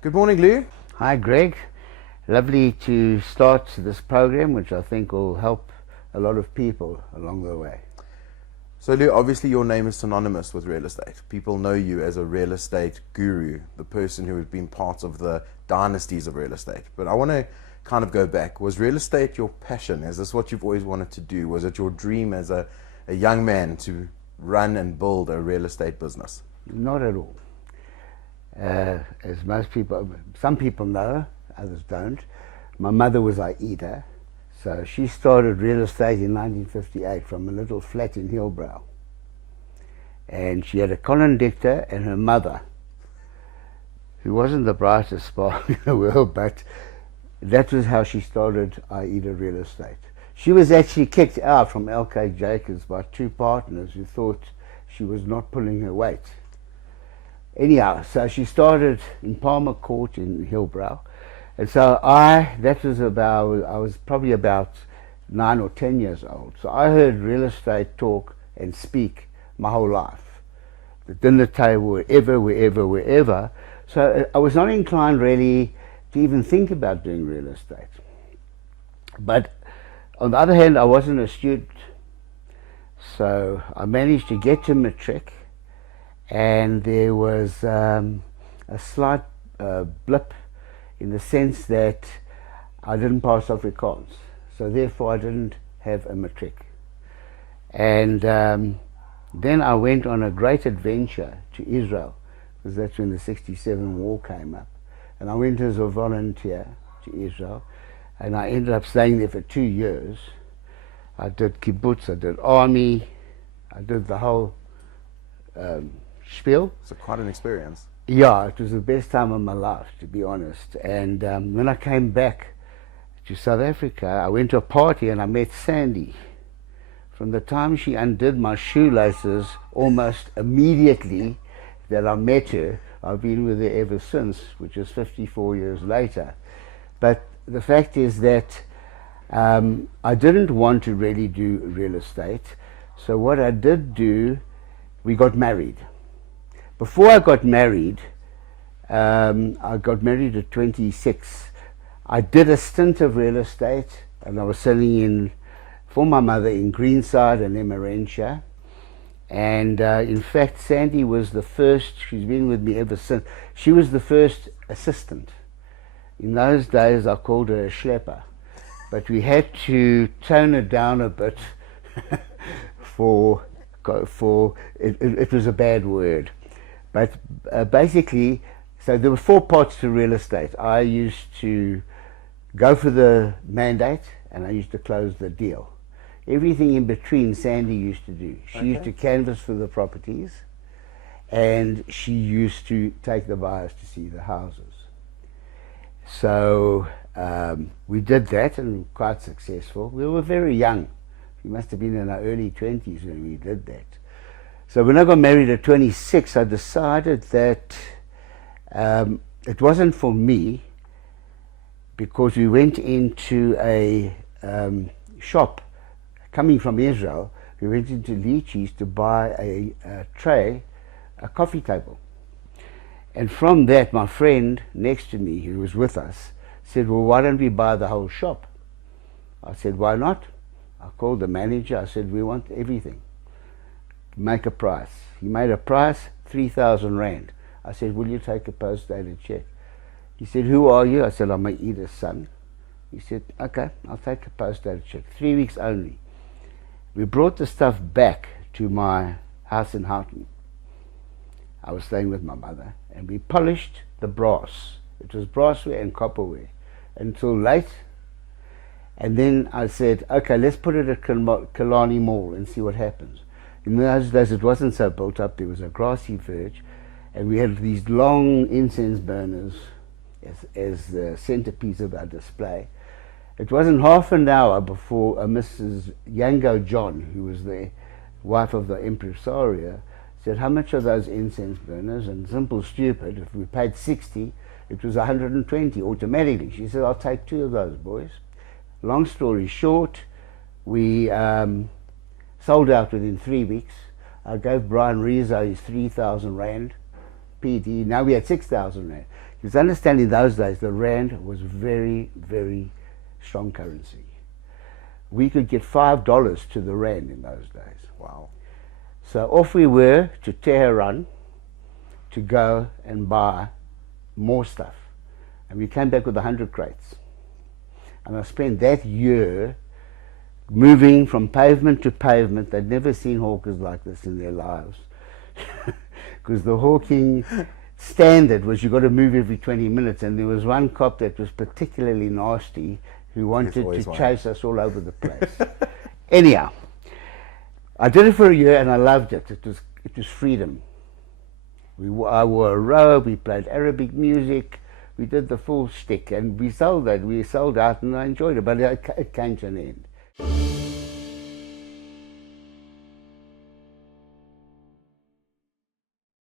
Good morning, Lou. Hi, Greg. Lovely to start this program, which I think will help a lot of people along the way. So, Lou, obviously your name is synonymous with real estate. People know you as a real estate guru, the person who has been part of the dynasties of real estate. But I want to kind of go back. Was real estate your passion? Is this what you've always wanted to do? Was it your dream as a young man to run and build a real estate business? Not at all. As most people, some people know, others don't. My mother was Aida, so she started real estate in 1958 from a little flat in Hillbrow. And she had a Colin Dictor and her mother, who wasn't the brightest spark in the world, but that was how she started Aida Real Estate. She was actually kicked out from L.K. Jacobs by two partners who thought she was not pulling her weight. Anyhow, so she started in Palmer Court in Hillbrow. And so I was probably about 9 or 10 years old. So I heard real estate talk and speak my whole life. The dinner table, wherever. So I was not inclined really to even think about doing real estate. But on the other hand, I wasn't a student. So I managed to get to matric, and there was a slight blip in the sense that I didn't pass Afrikaans, so therefore I didn't have a matric. And then I went on a great adventure to Israel, because that's when the '67 war came up, and I went as a volunteer to Israel, and I ended up staying there for 2 years. I did kibbutz, I did army, I did the whole spiel. So quite an experience. Yeah, it was the best time of my life, to be honest. And when I came back to South Africa, I went to a party and I met Sandy. From the time she undid my shoelaces, almost immediately that I met her, I've been with her ever since, which is 54 years later. But the fact is that I didn't want to really do real estate. So what I did do, we got married. Before I got married at 26. I did a stint of real estate, and I was selling for my mother in Greenside and Emerentia. And in fact, Sandy was the first. She's been with me ever since. She was the first assistant. In those days, I called her a schlepper, but we had to tone it down a bit for it was a bad word. But basically, so there were 4 parts to real estate. I used to go for the mandate, and I used to close the deal. Everything in between, Sandy used to do. She used to canvass for the properties, and she used to take the buyers to see the houses. So we did that, and we were quite successful. We were very young. We must have been in our early 20s when we did that. So when I got married at 26, I decided that it wasn't for me, because we went into a shop coming from Israel. We went into Leachy's to buy a coffee table. And from that, my friend next to me, who was with us, said, well, why don't we buy the whole shop? I said, why not? I called the manager. I said, we want everything. Make a price. He made a price, 3,000 rand. I said, will you take a post-dated check? He said, who are you? I said, I'm Aida's son. He said, okay, I'll take a post-dated check. 3 weeks only. We brought the stuff back to my house in Houghton. I was staying with my mother, and we polished the brass. It was brassware and copperware until late. And then I said, okay, let's put it at Killarney Mall and see what happens. In those days, it wasn't so built up. There was a grassy verge, and we had these long incense burners as the centerpiece of our display. It wasn't half an hour before Mrs. Yango John, who was the wife of the impresario, said, how much are those incense burners? And simple stupid, if we paid 60, it was 120 automatically. She said, I'll take 2 of those, boys. Long story short, we sold out within 3 weeks. I gave Brian Rizzo his 3,000 rand PD. Now we had 6,000 rand. You understand, in those days, the rand was very, very strong currency. We could get $5 to the rand in those days. Wow. So off we were to Tehran to go and buy more stuff. And we came back with 100 crates. And I spent that year moving from pavement to pavement. They'd never seen hawkers like this in their lives. Because the hawking standard was you got to move every 20 minutes. And there was one cop that was particularly nasty who wanted to chase us all over the place. Anyhow, I did it for a year and I loved it. It was freedom. I wore a robe, we played Arabic music, we did the full shtick, and we sold that. We sold out and I enjoyed it, but it came to an end.